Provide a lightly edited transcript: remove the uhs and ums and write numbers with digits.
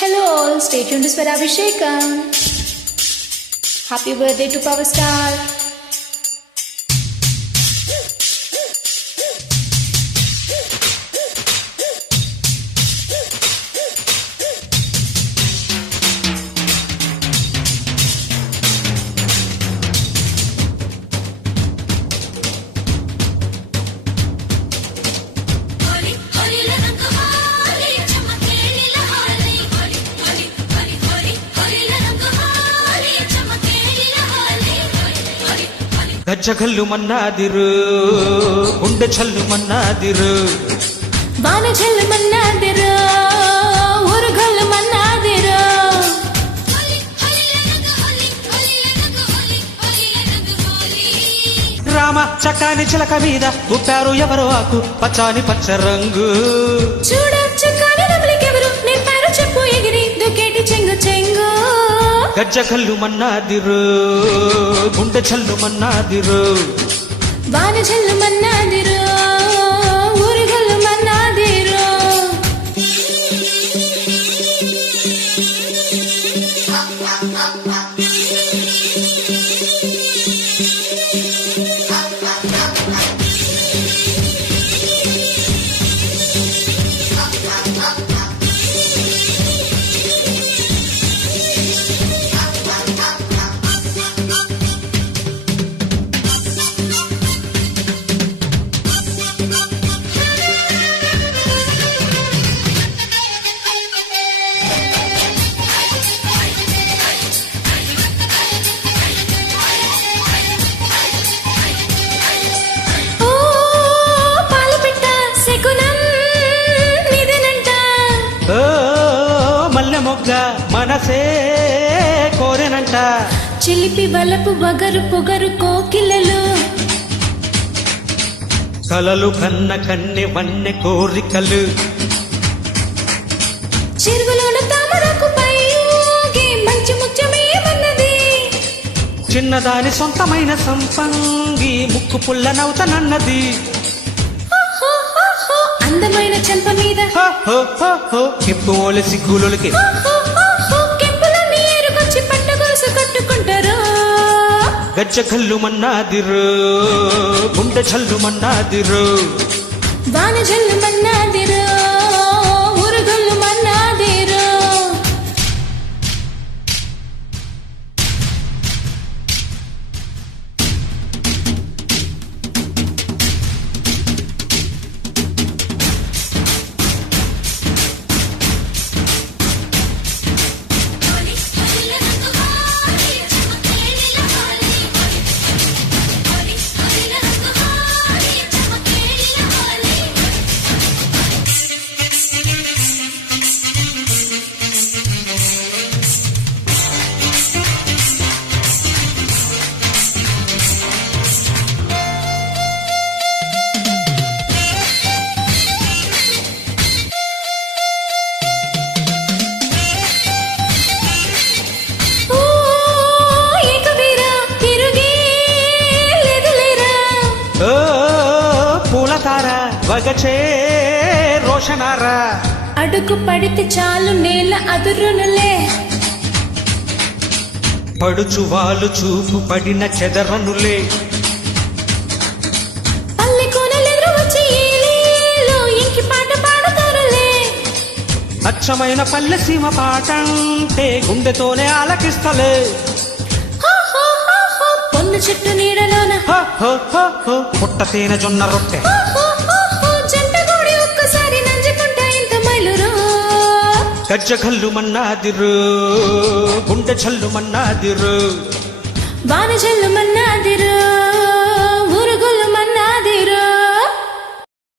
Hello all, stay tuned to Swarabhishekam. Happy birthday to Power Star. గజ్జగల్లు మన్నాదిరు గుండె చల్లు మన్నాదిరు వాన చల్లు మన్నాదిరు ఊరుగల్లు మన్నాదిరు రామ చక్కాని చిలక మీద పుట్టారు ఎవరు ఆకు పచ్చాని పచ్చ రంగు చూడ చక్కాని నమలికెవరు నింపారు చెప్పు ఎగిరి దుకేటి చెంగు చెంగు గజ్జగల్లు మన్నాదిరు గుండె చల్లు మన్నాదిరు వాన చల్లు మన్నాదిరు ఊరుగల్లు మన్నాదిరు మొగ్గ మనసే కోరెనంట చిలిపి వలపు వగరు పొగరు కోకిలలు కలలు కన్న కన్నె వన్నె కోరికలు చెరువులోన తామరకు పై మంచి ముచ్చమేమన్నది చిన్నదాని సొంతమైన సంపంగి ముక్కు పుల్ల నవ్వుతనన్నది అందమైన చెంప మీద కెంపు ఓలె సిగ్గులకి కెంపులన్నీ ఏరుకొచ్చి పట్ట గొలుసు కట్టుకుంటారు గజ్జగల్లు మన్నాదిరు గుండె చల్లు మన్నాదిరు వాన జల్లు మన్నాదిరు ఊరుగల్లు మన్నాదిరు వగచే రోషనారా అడుగు పడితే చాలు నేల అదురునులే పడుచు వాళ్ళు చూపు పడిన చెదరనులే పల్లె కోనలెదురు వచ్చి ఇంకి పాట పాడతారులే అచ్చమైన పల్లె సీమ పాటంటే గుండెతోనే ఆలకిస్తలే పొన్న చెట్టు నీడలోన పుట్ట తేనె జొన్న రొట్టె గజ్జగల్లు మన్నాదిరు గుండె చల్లు మన్నాదిరు వాన చల్లు మన్నాదిరు